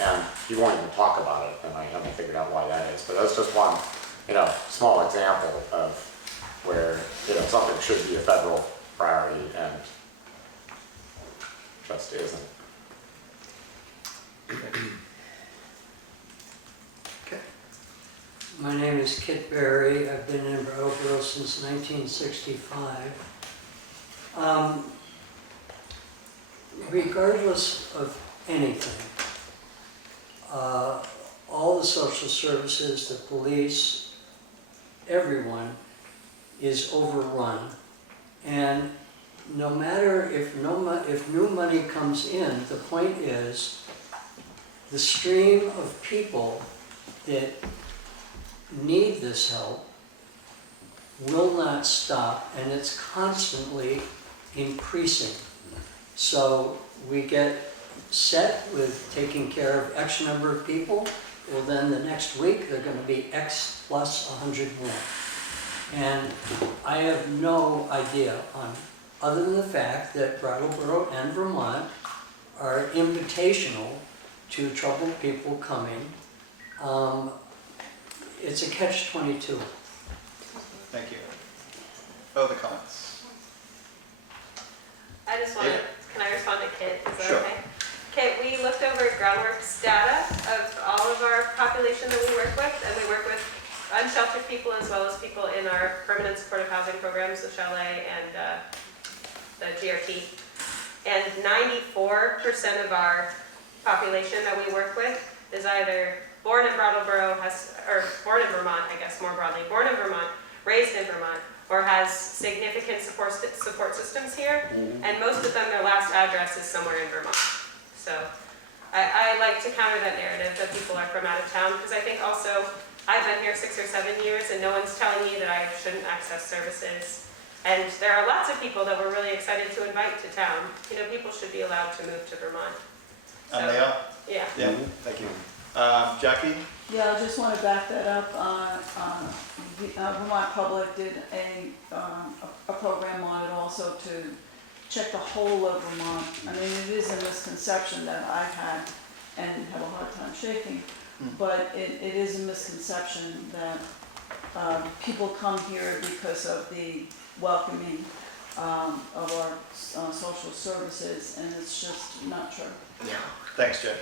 and he won't even talk about it, and I haven't figured out why that is. But that's just one, you know, small example of where, you know, something should be a federal priority and just isn't. Okay. My name is Kit Berry. I've been in Brattleboro since 1965. Regardless of anything, all the social services, the police, everyone is overrun. And no matter if new money comes in, the point is the stream of people that need this help will not stop, and it's constantly increasing. So we get set with taking care of X number of people, well then the next week they're going to be X plus 100 more. And I have no idea on, other than the fact that Brattleboro and Vermont are invitational to troubled people coming. It's a catch-22. Thank you. Other comments? I just want to, can I respond to Kit? Is that Sure. okay? Kit, we looked over Groundworks data of all of our population that we work with, and we work with unsheltered people as well as people in our permanent supportive housing programs, the chalet and the GRT. And 94% of our population that we work with is either born in Brattleboro, or born in Vermont, I guess more broadly, born in Vermont, raised in Vermont, or has significant support systems here, and most of them, their last address is somewhere in Vermont. So I like to counter that narrative that people are from out of town, because I think also I've been here 6 or 7 years and no one's telling me that I shouldn't access services. And there are lots of people that we're really excited to invite to town. You know, people should be allowed to move to Vermont. So, And they are? Yeah. Yeah, thank you. Jackie? Yeah, I just want to back that up. Vermont Public did a program on it also to check the whole of Vermont. I mean, it is a misconception that I've had and have a hard time shaking, but it is a misconception that people come here because of the welcoming of our social services, and it's just not true. Yeah. Thanks, Jackie.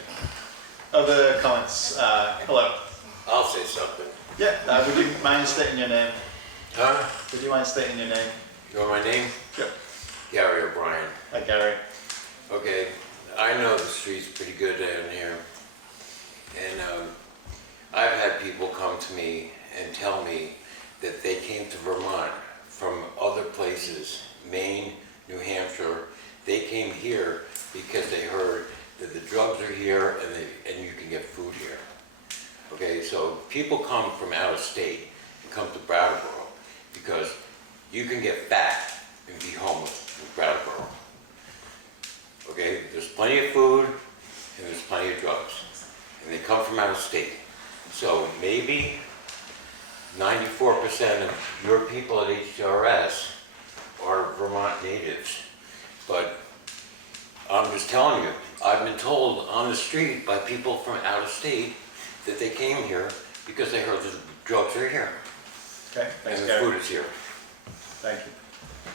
Other comments? Hello. I'll say something. Yeah, would you mind stating your name? Huh? Would you mind stating your name? You know my name? Yep. Gary O'Brien. Hi, Gary. Okay, I know the streets pretty good down here. And I've had people come to me and tell me that they came to Vermont from other places, Maine, New Hampshire. They came here because they heard that the drugs are here and you can get food here. Okay, so people come from out of state and come to Brattleboro because you can get fat and be homeless in Brattleboro. Okay, there's plenty of food and there's plenty of drugs. And they come from out of state. So maybe 94% of your people at HRS are Vermont natives. But I'm just telling you, I've been told on the street by people from out of state that they came here because they heard the drugs are here. Okay, thanks, and the Gary. food is here. Thank you.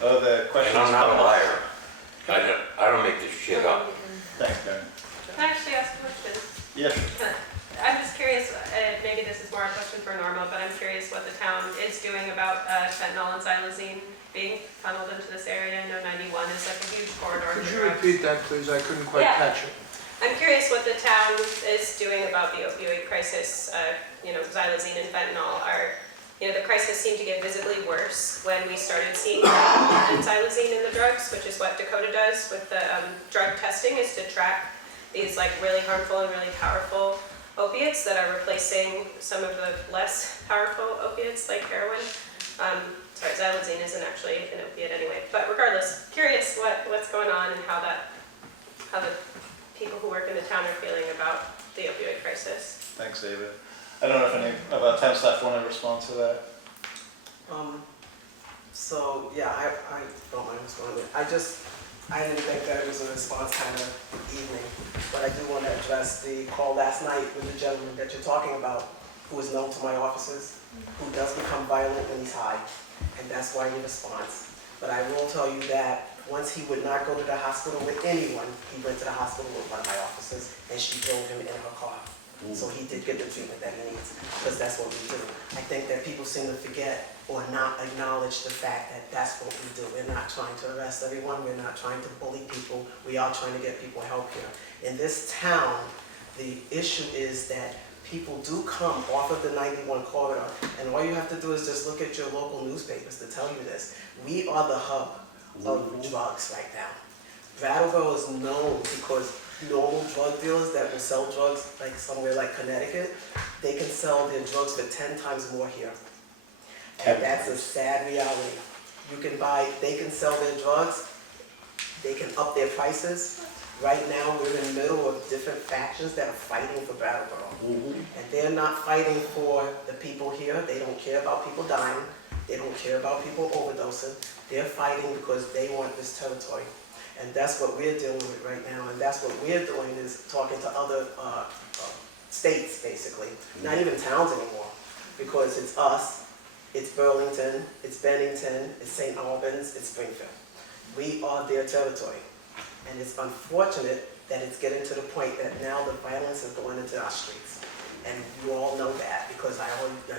Other questions? And I'm not a comments? liar. I don't make this shit up. Thanks, Gary. Can I actually ask a question? Yes. I'm just curious, maybe this is more a question for Norma, but I'm curious what the town is doing about fentanyl and xylazine being funneled into this area. I know 91 is is like a huge corridor. Could for you drugs. repeat that, please? I couldn't quite Yeah. catch it. I'm curious what the town is doing about the opioid crisis. Xylazine and fentanyl are, the crisis seemed to get visibly worse when we started seeing fentanyl and xylazine in the drugs, which is what Dakota does with the drug testing, is to track these like really harmful and really powerful opiates that are replacing some of the less powerful opiates like heroin. Sorry, xylazine isn't actually an opiate anyway, but regardless, curious what's going on and how the people who work in the town are feeling about the opioid crisis. Thanks, David. I don't know if any of our town staff want to respond to that. So, yeah, I don't mind responding. I didn't think that it was a response kind of evening, but I do want to address the call last night with the gentleman that you're talking about, who is known to my officers, who does become violent when he's high, and that's why he responds. But I will tell you that once he would not go to the hospital with anyone, he went to the hospital with one of my officers, and she drove him in her car. So he did get the treatment that he needs, because that's what we do. I think that people seem to forget or not acknowledge the fact that that's what we do. We're not trying to arrest everyone. We're not trying to bully people. We are trying to get people help here. In this town, the issue is that people do come off of the 91 corridor, and all you have to do is just look at your local newspapers to tell you this. We are the hub of drugs right now. Brattleboro is known because normal drug dealers that will sell drugs like somewhere like Connecticut, they can sell their drugs for 10 times more here. And that's a sad reality. They can sell their drugs, they can up their prices. Right now, we're in the middle of different factions that are fighting for Brattleboro. And they're not fighting for the people here. They don't care about people dying. They don't care about people overdosing. They're fighting because they want this territory. And that's what we're dealing with right now. And that's what we're doing, is talking to other states, basically. Not even towns anymore, because it's us, it's Burlington, it's Bennington, it's St. Albans, it's Springfield. We are their territory. And it's unfortunate that it's getting to the point that now the violence is going into our streets. And you all know that, because I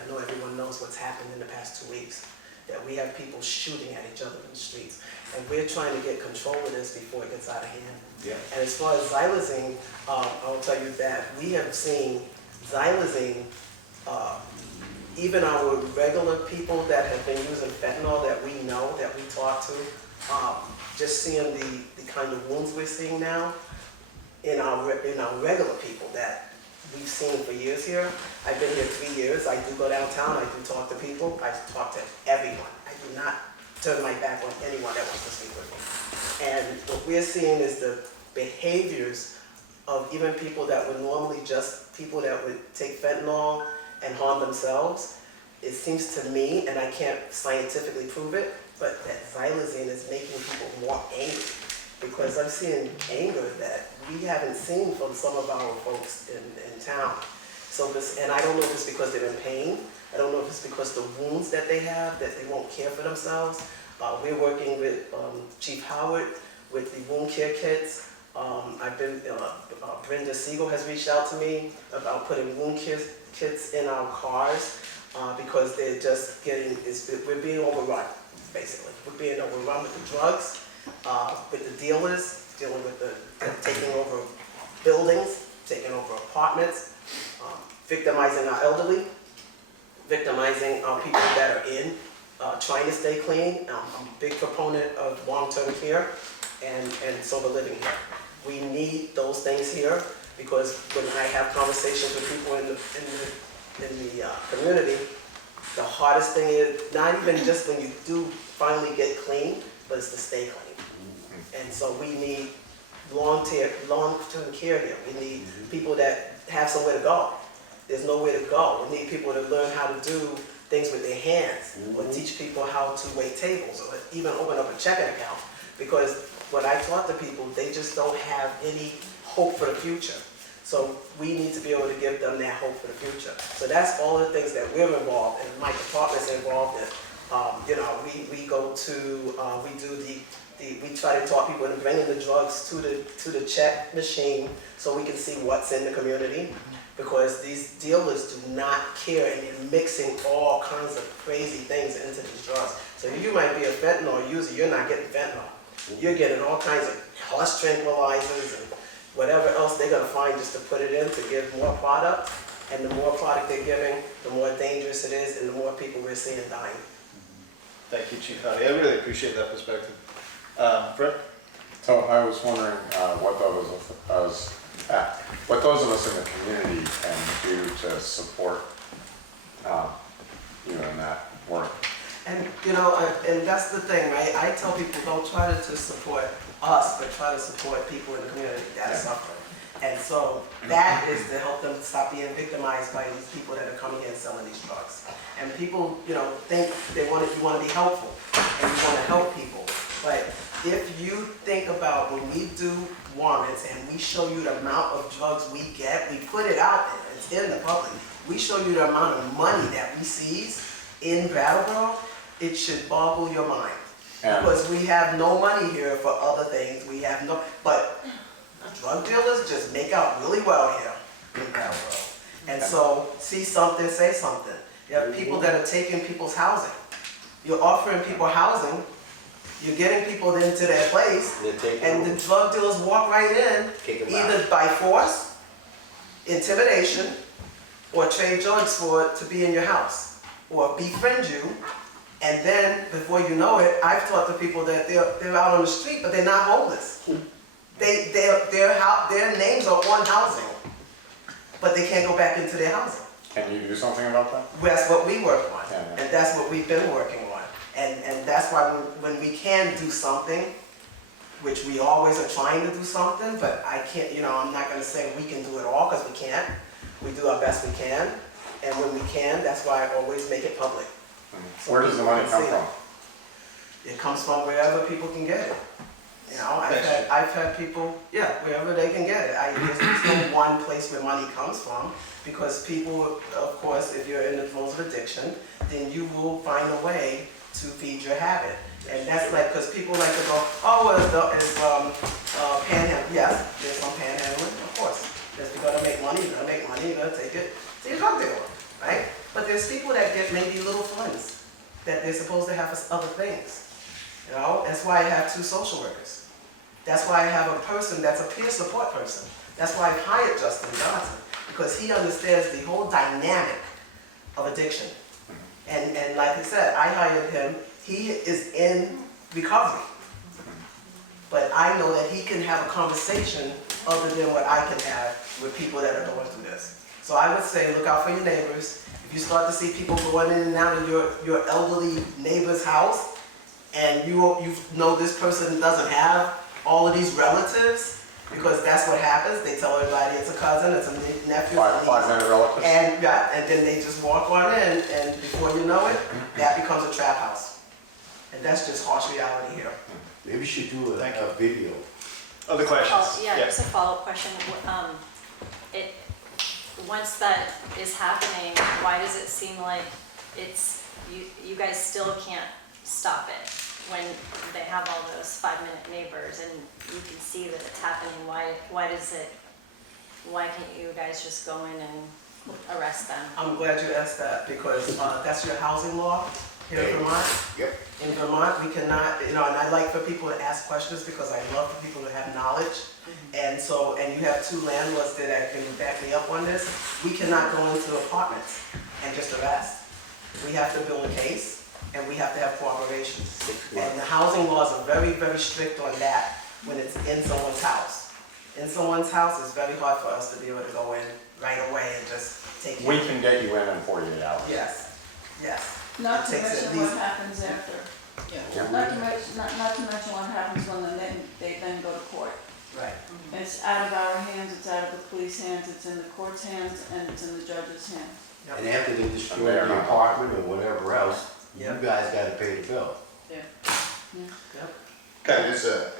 know everyone knows what's happened in the past 2 weeks. That we have people shooting at each other in the streets. And we're trying to get control of this before it gets out of hand. Yeah. And as far as xylazine, I'll tell you that we have seen xylazine, even our regular people that have been using fentanyl that we know, that we talk to, just seeing the kind of wounds we're seeing now in our regular people that we've seen for years here. I've been here 3 years. I do go downtown. I do talk to people. I talk to everyone. I do not turn my back on anyone that wants to speak with me. And what we're seeing is the behaviors of even people that would normally just people that would take fentanyl and harm themselves. It seems to me, and I can't scientifically prove it, but that xylazine is making people more angry, because I'm seeing anger that we haven't seen from some of our folks in town. So this, and I don't know if it's because they're in pain. I don't know if it's because the wounds that they have, that they won't care for themselves. We're working with Chief Howard with the wound care kits. Brenda Siegel has reached out to me about putting wound kits in our cars because they're just we're being overrun, basically. We're being overrun with the drugs, with the dealers, dealing with taking over buildings, taking over apartments, victimizing our elderly, victimizing our people that are in, trying to stay clean. I'm a big proponent of long-term care and sober living here. We need those things here, because when I have conversations with people in the community, the hardest thing is not even just when you do finally get clean, but it's to stay clean. And so we need long-term care here. We need people that have somewhere to go. There's nowhere to go. We need people to learn how to do things with their hands, or teach people how to wait tables, or even open up a checking account. Because when I talk to people, they just don't have any hope for the future. So we need to be able to give them that hope for the future. So that's all the things that we're involved in, my department's involved in. We go to, we try to talk people into bringing the drugs to the check machine so we can see what's in the community. Because these dealers do not care, and they're mixing all kinds of crazy things into these drugs. So you might be a fentanyl user, you're not getting fentanyl. You're getting all kinds of horse tranquilizers and whatever else they're gonna find just to put it in to give more product. And the more product they're giving, the more dangerous it is and the more people we're seeing dying. Thank you, Chief Hardy. I really appreciate that perspective. Fred? So I was wondering what those of us in the community can do to support you in that work. And you know, and that's the thing, right? I tell people don't try to support us, but try to support people in the community that suffer. And so that is to help them stop being victimized by these people that are coming in selling these drugs. And people, you know, think you want to be helpful and you want to help people. But if you think about when we do warrants and we show you the amount of drugs we get, we put it out there, it's in the public. We show you the amount of money that we seize in Brattleboro, it should boggle your mind. Because we have no money here for other things. We have no, but drug dealers just make out really well here in Brattleboro. And so, see something, say something. You have people that are taking people's housing. You're offering people housing, you're getting people into their place, and the drug dealers walk right in, either by force, intimidation, or trade drugs to be in your house, or befriend you, and then before you know it, I've talked to people that they're out on the street, but they're not homeless. Their names are on housing, but they can't go back into their housing. Can you do something about that? That's what we work on, and that's what we've been working on. And that's why when we can do something, which we always are trying to do something, but I can't, you know, I'm not gonna say we can do it all, because we can't. We do our best we can, and when we can, that's why I always make it public. Where does the money come from? It comes from wherever people can get it. You know, I've had people, wherever they can get it. There's no one place where money comes from, because people, of course, if you're in the throes of addiction, then you will find a way to feed your habit. And that's like, because people like to go, oh, it's panhandling. Yes, there's some panhandling, of course. Because you're gonna make money, you're gonna take it to your drug dealer, right? But there's people that get maybe little funds that they're supposed to have for other things. You know, that's why I have 2 social workers. That's why I have a person that's a peer support person. That's why I've hired Justin Johnson, because he understands the whole dynamic of addiction. And like I said, I hired him. He is in recovery. But I know that he can have a conversation other than what I can have with people that are going through this. So I would say, look out for your neighbors. If you start to see people going in and out of your elderly neighbor's house, and you know this person doesn't have all of these relatives, because that's what happens. They tell everybody it's a cousin, it's a nephew, Five-minute relatives. and then they just walk on in, and before you know it, that becomes a trap house. And that's just harsh reality here. Maybe we should do a video. Other questions? Just a follow-up question. Once that is happening, why does it seem like you guys still can't stop it when they have all those 5-minute neighbors and you can see that it's happening? Why can't you guys just go in and arrest them? I'm glad you asked that, because that's your housing law here in Vermont. Yep. In Vermont, we cannot, you know, and I like for people to ask questions because I love for people to have knowledge. And so, and you have 2 landlords that can back me up on this. We cannot go into apartments and just arrest. We have to build a case, and we have to have cooperation. And the housing laws are very, very strict on that when it's in someone's house. In someone's house, it's very hard for us to be able to go in right away and just take care We of it. can get you in 48 hours. Yes, yes. Not to It takes at mention what least- happens after. Not to mention what happens when they then go to court. Right. It's out of our hands, it's out of the police hands, it's in the court's hands, and it's in the judge's hands. And after they destroy the apartment or whatever else, you guys gotta pay the bill. Okay. It is a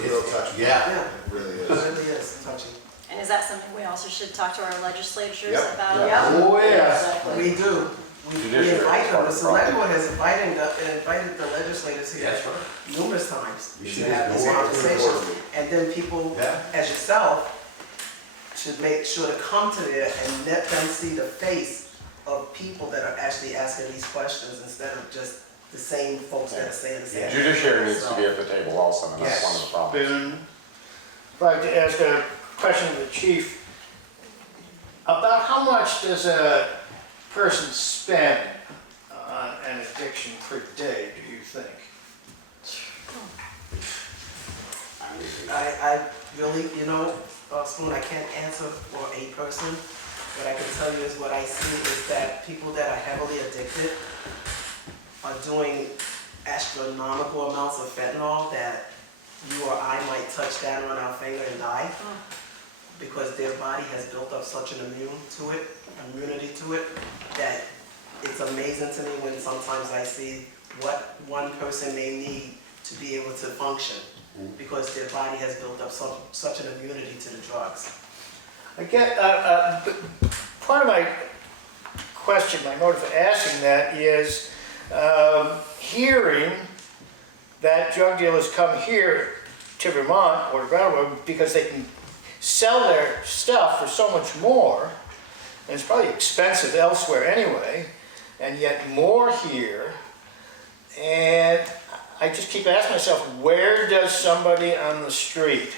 real touchy. Yeah. It really It is. really is touchy. And is that something we also should talk to our legislatures Yep. about? Yeah. Oh, yeah. We do. We invite them. The Selectboard has invited the legislators here That's right. numerous times You to should have these go out conversations. And then people, Yeah. as yourself, should make sure to come to there and let them see the face of people that are actually asking these questions instead of just the same folks that are saying the same. Judiciary needs to be at the table also, and that's one of the problems. Boone? I'd like to ask a question of the chief. About how much does a person spend on an addiction per day, do you think? I really, Spoon, I can't answer for a person. What I can tell you is what I see is that people that are heavily addicted are doing astronomical amounts of fentanyl that you or I might touch down on our finger and die, because their body has built up such an immunity to it, that it's amazing to me when sometimes I see what one person may need to be able to function, because their body has built up such an immunity to the drugs. I get, part of my question, my motive for asking that is hearing that drug dealers come here to Vermont or to Brattleboro because they can sell their stuff for so much more, and it's probably expensive elsewhere anyway, and yet more here. And I just keep asking myself, where does somebody on the street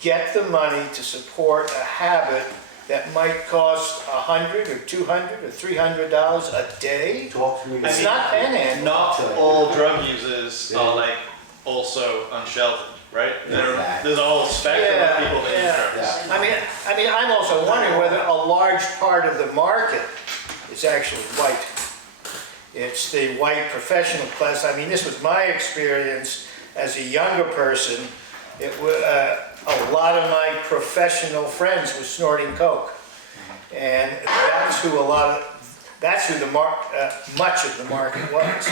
get the money to support a habit that might cost $100 or $200 or $300 a day? It's not panhandling. Not all drug users are like also unsheltered, right? There's a whole spectrum of people that use drugs. I mean, I'm also wondering whether a large part of the market is actually white. It's the white professional class. I mean, this was my experience as a younger person. It was a lot of my professional friends were snorting coke, and that's who much of the market was.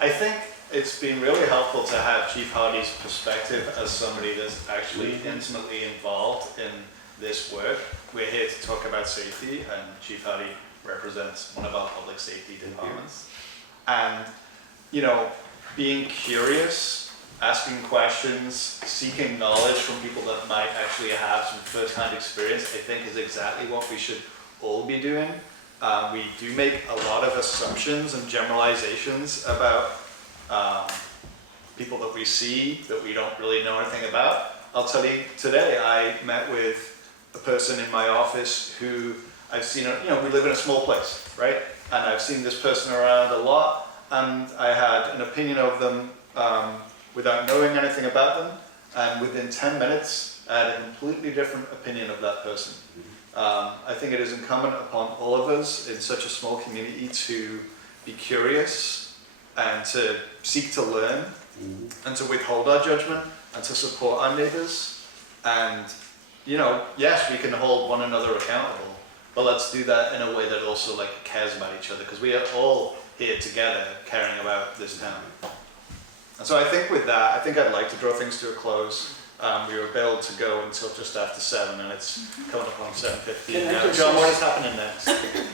I think it's been really helpful to have Chief Hardy's perspective as somebody that's actually intimately involved in this work. We're here to talk about safety, and Chief Hardy represents one of our public safety departments. And, being curious, asking questions, seeking knowledge from people that might actually have some first-hand experience, I think is exactly what we should all be doing. We do make a lot of assumptions and generalizations about people that we see that we don't really know anything about. I'll tell you, today I met with a person in my office who I've seen, we live in a small place, right? And I've seen this person around a lot, and I had an opinion of them without knowing anything about them, and within 10 minutes, I had a completely different opinion of that person. I think it is incumbent upon all of us in such a small community to be curious and to seek to learn and to withhold our judgment and to support our neighbors. And, yes, we can hold one another accountable, but let's do that in a way that also cares about each other, because we are all here together caring about this town. And so I think with that, I'd like to draw things to a close. We were billed to go until just after 7, and it's coming up on 7:15 now. John, what is happening next?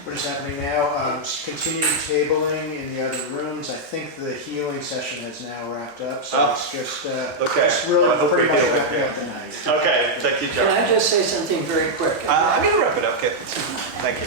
What is happening now? Continued tabling in the other rooms. I think the healing session has now wrapped up, so it's just really pretty much wrapping up the night. Okay, thank you, John. Can I just say something very quick? I'm going to wrap it up, Kit. Thank you.